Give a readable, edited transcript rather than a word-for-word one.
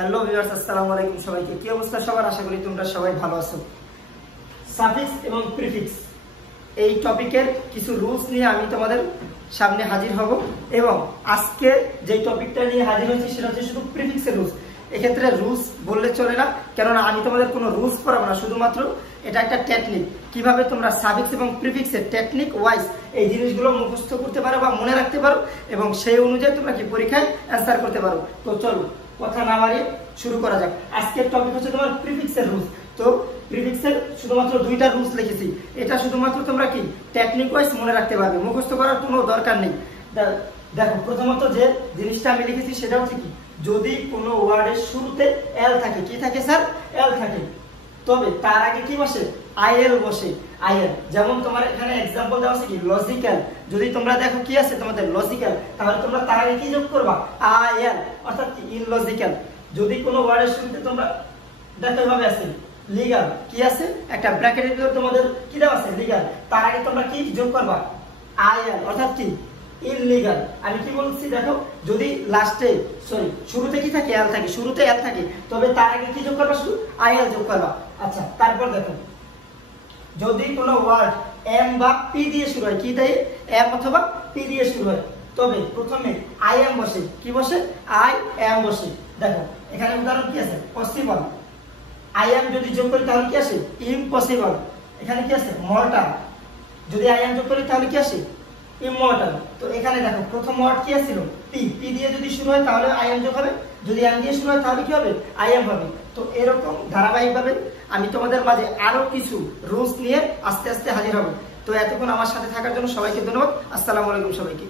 Hello viewers, আসসালামু আলাইকুম সবাইকে। কি অবস্থা সবার? আশা করি তোমরা সবাই ভালো আছো। সাফিক্স এবং প্রিফিক্স এই টপিকের কিছু রুলস নিয়ে আমি তোমাদের সামনে হাজির হব এবং আজকে যে টপিকটা নিয়ে হাজির হয়েছি সেটা হচ্ছে শুধু প্রিফিক্সের রুলস। এক্ষেত্রে রুলস বললে চলে না, কেননা আমি তোমাদের কোনো রুলস পড়াবো না, শুধুমাত্র এটা একটা টেকনিক, কিভাবে তোমরা সাফিক্স এবং প্রিফিক্সের টেকনিক ওয়াইজ এই জিনিসগুলো মুখস্থ করতে পারো বা মনে রাখতে পারো এবং সেই অনুযায়ী তোমরা কি পরীক্ষায় অ্যান্সার করতে পারো। তো চলো কথা না বাড়িয়ে শুরু করা যাক। আজকের টপিক হচ্ছে তোমার প্রিফিক্সের রুলস। তো প্রিফিক্সের শুধুমাত্র দুইটা রুলস লিখেছি, এটা শুধুমাত্র তোমরা কি টেকনিক ওয়াইজ মনে রাখতে পারবে, মুখস্থ করার কোনো দরকার নেই। দেখো, প্রথমত যে জিনিসটা আমি লিখেছি সেটা হচ্ছে কি, যদি কোনো ওয়ার্ডের শুরুতে এল থাকে, কি থাকে স্যার? এল থাকে, তবে তার আগে কি বসে? আইএল বসে। আইএল, যেমন তোমার এখানে एग्जांपल দেওয়া আছে কি লজিক্যাল। যদি তোমরা দেখো কি আছে তোমাদের লজিক্যাল, তাহলে তোমরা তার আগে কি যোগ করবা? আইএল, অর্থাৎ ইললজিক্যাল। যদি কোনো ওয়ার্ডের শুরুতে তোমরা দেখো ভাবে আছে লিগ্যাল, কি আছে? একটা ব্র্যাকেটের ভিতর তোমাদের কি দেওয়া আছে? লিগ্যাল, তার আগে তোমরা কি যোগ করবা? আইএল, অর্থাৎ কি ইললিগাল। আমি কি বলছি দেখো, যদি লাস্টে শুরুতে কি থাকে? এল থাকে, শুরুতে এল থাকে, তবে তার আগে কি যোগ করবা? শুধু আইএল যোগ করবা। আচ্ছা, তারপর দেখো, যদি কোনো ওয়ার্ড এম বা পি দিয়ে শুরু হয়, কি দেয়? এম অথবা পি দিয়ে শুরু হয়, তবে প্রথমে আই এম বসে। কি বসে? আই এম বসে। দেখো এখানে উদাহরণ কি আছে? পসিবল। আই এম যদি যোগ করি তাহলে কি আসে? ইম্পসিবল। এখানে কি আছে? মর্টাল। যদি আই এম যোগ করি তাহলে কি আসে? ইমমর্টাল। তো এখানে দেখো প্রথম ওয়ার্ড কি ছিল? পি। পি দিয়ে যদি শুরু হয় তাহলে আই এম যোগ হবে, যদি এম দিয়ে শুরু হয় তাহলে কি হবে? আই এম হবে। তো এরকম ধারাবাহিকভাবে আমি তোমাদের মাঝে আরো কিছু রুলস নিয়ে আস্তে আস্তে হাজির হব। তো এতক্ষণ আমার সাথে থাকার জন্য সবাইকে ধন্যবাদ। আসসালামু আলাইকুম সবাইকে।